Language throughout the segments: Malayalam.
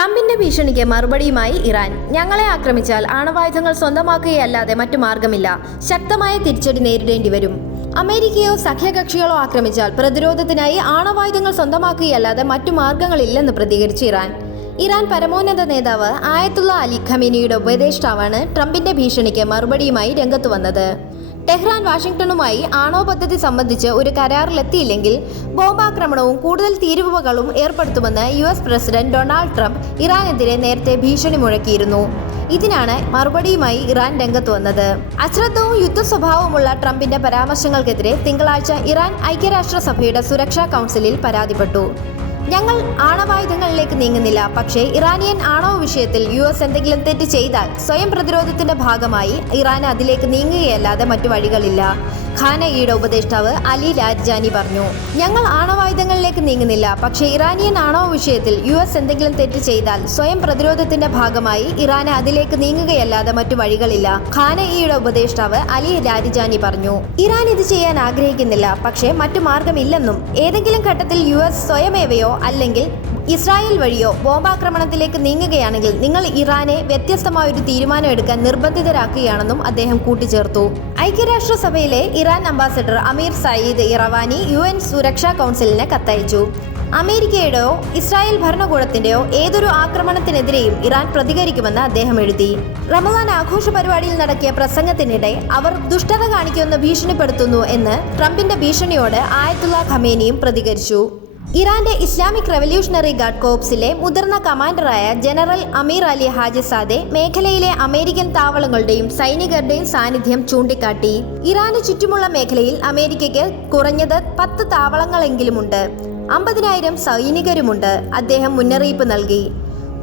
ട്രംപിന്റെ ഭീഷണിക്ക് മറുപടിയുമായി ഇറാൻ. ഞങ്ങളെ ആക്രമിച്ചാൽ ആണവായുധങ്ങൾ സ്വന്തമാക്കുകയല്ലാതെ മറ്റു മാർഗമില്ല. ശക്തമായ തിരിച്ചടി നേരിടേണ്ടി വരും. അമേരിക്കയോ സഖ്യകക്ഷികളോ ആക്രമിച്ചാൽ പ്രതിരോധത്തിനായി ആണവായുധങ്ങൾ സ്വന്തമാക്കുകയല്ലാതെ മറ്റു മാർഗങ്ങളില്ലെന്ന് പ്രതികരിച്ച് ഇറാൻ. ഇറാൻ പരമോന്നത നേതാവ് ആയത്തുള്ള അലി ഖമീനിയുടെ ഉപദേഷ്ടാവാണ് ട്രംപിന്റെ ഭീഷണിക്ക് മറുപടിയുമായി രംഗത്തു വന്നത്. ടെഹ്റാൻ വാഷിംഗ്ടണുമായി ആണവ പദ്ധതി സംബന്ധിച്ച് ഒരു കരാറിലെത്തിയില്ലെങ്കിൽ ബോംബാക്രമണവും കൂടുതൽ തീരുവകളും ഏർപ്പെടുത്തുമെന്ന് U S president Donald Trump ഇറാനെതിരെ നേരത്തെ ഭീഷണി മുഴക്കിയിരുന്നു. ഇതിനാണ് മറുപടിയുമായി ഇറാൻ രംഗത്ത് വന്നത്. അശ്രദ്ധവും യുദ്ധ സ്വഭാവമുള്ള ട്രംപിന്റെ പരാമർശങ്ങൾക്കെതിരെ തിങ്കളാഴ്ച ഇറാൻ ഐക്യരാഷ്ട്രസഭയുടെ സുരക്ഷാ കൗൺസിലിൽ പരാതിപ്പെട്ടു. ഞങ്ങൾ ആണവായുധങ്ങളിലേക്ക് നീങ്ങുന്നില്ല. പക്ഷേ ഇറാനിയൻ ആണവ വിഷയത്തിൽ യു എസ് എന്തെങ്കിലും തെറ്റ് ചെയ്താൽ സ്വയം പ്രതിരോധത്തിന്റെ ഭാഗമായി ഇറാൻ അതിലേക്ക് നീങ്ങുകയല്ലാതെ മറ്റു വഴികളില്ല. ഖാനയുടെ ഉപദേഷ്ടാവ് അലി ലാരിജാനി പറഞ്ഞു ഞങ്ങൾ ആണവായുധങ്ങളിലേക്ക് നീങ്ങുന്നില്ല. പക്ഷേ ഇറാനിയൻ ആണവ വിഷയത്തിൽ യു എസ് എന്തെങ്കിലും തെറ്റ് ചെയ്താൽ സ്വയം പ്രതിരോധത്തിന്റെ ഭാഗമായി ഇറാൻ അതിലേക്ക് നീങ്ങുകയല്ലാതെ മറ്റു വഴികളില്ല. ഖാനയുടെ ഉപദേഷ്ടാവ് അലി ലാരിജാനി പറഞ്ഞു ഇറാൻ ഇത് ചെയ്യാൻ ആഗ്രഹിക്കുന്നില്ല. പക്ഷേ മറ്റു മാർഗമില്ലെന്നും ഏതെങ്കിലും ഘട്ടത്തിൽ യു എസ് സ്വയമേവയോ അല്ലെങ്കിൽ ഇസ്രായേൽ വഴിയോ ബോംബാക്രമണത്തിലേക്ക് നീങ്ങുകയാണെങ്കിൽ നിങ്ങൾ ഇറാനെ വ്യത്യസ്തമായ ഒരു തീരുമാനം എടുക്കാൻ നിർബന്ധിതരാക്കുകയാണെന്നും അദ്ദേഹം കൂട്ടിച്ചേർത്തു. ഐക്യരാഷ്ട്രസഭയിലെ Iran ambassador Amir Saeid Iravani U N സുരക്ഷാ കൗൺസിലിന് കത്തയച്ചു. അമേരിക്കയുടെയോ ഇസ്രായേൽ ഭരണകൂടത്തിന്റെയോ ഏതൊരു ആക്രമണത്തിനെതിരെയും ഇറാൻ പ്രതികരിക്കുമെന്ന് അദ്ദേഹം എഴുതി. റമദാൻ ആഘോഷ പരിപാടിയിൽ നടത്തിയ പ്രസംഗത്തിനിടെ അവർ ദുഷ്ടത കാണിക്കുമെന്ന് ഭീഷണിപ്പെടുത്തുന്നു എന്ന് ട്രംപിന്റെ ഭീഷണിയോട് ആയത്തുള്ള ഖമേനിയും പ്രതികരിച്ചു. ഇറാന്റെ ഇസ്ലാമിക് റവല്യൂഷണറി ഗാർഡ് കോപ്സിലെ മുതിർന്ന കമാൻഡറായ ജനറൽ അമീർ അലി ഹാജിസാദെ മേഖലയിലെ അമേരിക്കൻ താവളങ്ങളുടെയും സൈനികരുടെയും സാന്നിധ്യം ചൂണ്ടിക്കാട്ടി. ഇറാന് ചുറ്റുമുള്ള മേഖലയിൽ അമേരിക്കയ്ക്ക് കുറഞ്ഞത് പത്ത് താവളങ്ങളെങ്കിലുമുണ്ട്. അമ്പതിനായിരം സൈനികരുമുണ്ട്. അദ്ദേഹം മുന്നറിയിപ്പ് നൽകി.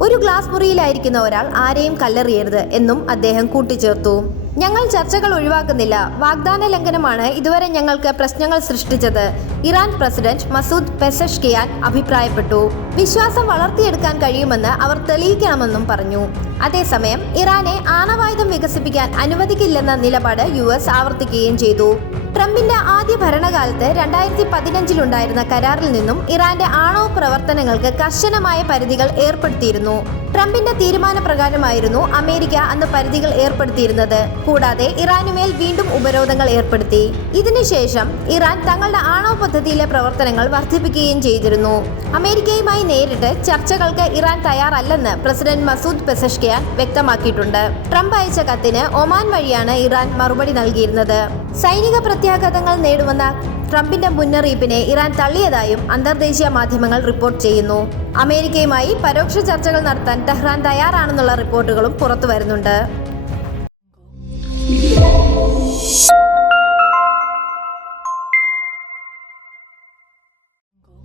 ഒരു ഗ്ലാസ് മുറിയിലായിരിക്കുന്ന ഒരാൾ ആരെയും കല്ലെറിയരുത് എന്നും അദ്ദേഹം കൂട്ടിച്ചേർത്തു. ഞങ്ങൾ ചർച്ചകൾ ഒഴിവാക്കുന്നില്ല. വാഗ്ദാന ലംഘനമാണ് ഇതുവരെ ഞങ്ങൾക്ക് പ്രശ്നങ്ങൾ സൃഷ്ടിച്ചത്. ഇറാൻ പ്രസിഡന്റ് മസൂദ് പെസഷ്കിയാൻ അഭിപ്രായപ്പെട്ടു. വിശ്വാസം വളർത്തിയെടുക്കാൻ കഴിയുമെന്ന് അവർ തെളിയിക്കണമെന്നും പറഞ്ഞു. അതേസമയം ഇറാനെ ആണവായുധം വികസിപ്പിക്കാൻ അനുവദിക്കില്ലെന്ന നിലപാട് യു എസ് ആവർത്തിക്കുകയും ചെയ്തു. ട്രംപിന്റെ ആദ്യ ഭരണകാലത്ത് രണ്ടായിരത്തി പതിനഞ്ചിലുണ്ടായിരുന്ന കരാറിൽ നിന്നും ഇറാന്റെ ആണവ പ്രവർത്തനങ്ങൾക്ക് കർശനമായ പരിധികൾ ഏർപ്പെടുത്തിയിരുന്നു. ട്രംപിന്റെ തീരുമാനപ്രകാരമായിരുന്നു അമേരിക്ക അന്ന് പരിധികൾ ഏർപ്പെടുത്തിയിരുന്നത്. കൂടാതെ ഇറാനുമേൽ വീണ്ടും ഉപരോധങ്ങൾ ഏർപ്പെടുത്തി. ഇതിനുശേഷം ഇറാൻ തങ്ങളുടെ ആണവ പദ്ധതിയിലെ പ്രവർത്തനങ്ങൾ വർദ്ധിപ്പിക്കുകയും ചെയ്തിരുന്നു. അമേരിക്കയുമായി നേരിട്ട് ചർച്ചകൾക്ക് ഇറാൻ തയ്യാറല്ലെന്ന് പ്രസിഡന്റ് മസൂദ് പെസഷ്കിയാൻ വ്യക്തമാക്കിയിട്ടുണ്ട്. ട്രംപ് അയച്ച കത്തിന് ഒമാൻ വഴിയാണ് ഇറാൻ മറുപടി നൽകിയിരുന്നത്. സൈനിക പ്രത്യാഘാതങ്ങൾ നേടുമെന്ന ട്രംപിന്റെ മുന്നറിയിപ്പിനെ ഇറാൻ തള്ളിയതായും അന്തർദേശീയ മാധ്യമങ്ങൾ റിപ്പോർട്ട് ചെയ്യുന്നു. അമേരിക്കയുമായി പരോക്ഷ ചർച്ചകൾ നടത്താൻ ടെഹ്റാൻ തയ്യാറാണെന്നുള്ള റിപ്പോർട്ടുകളും പുറത്തു വരുന്നുണ്ട്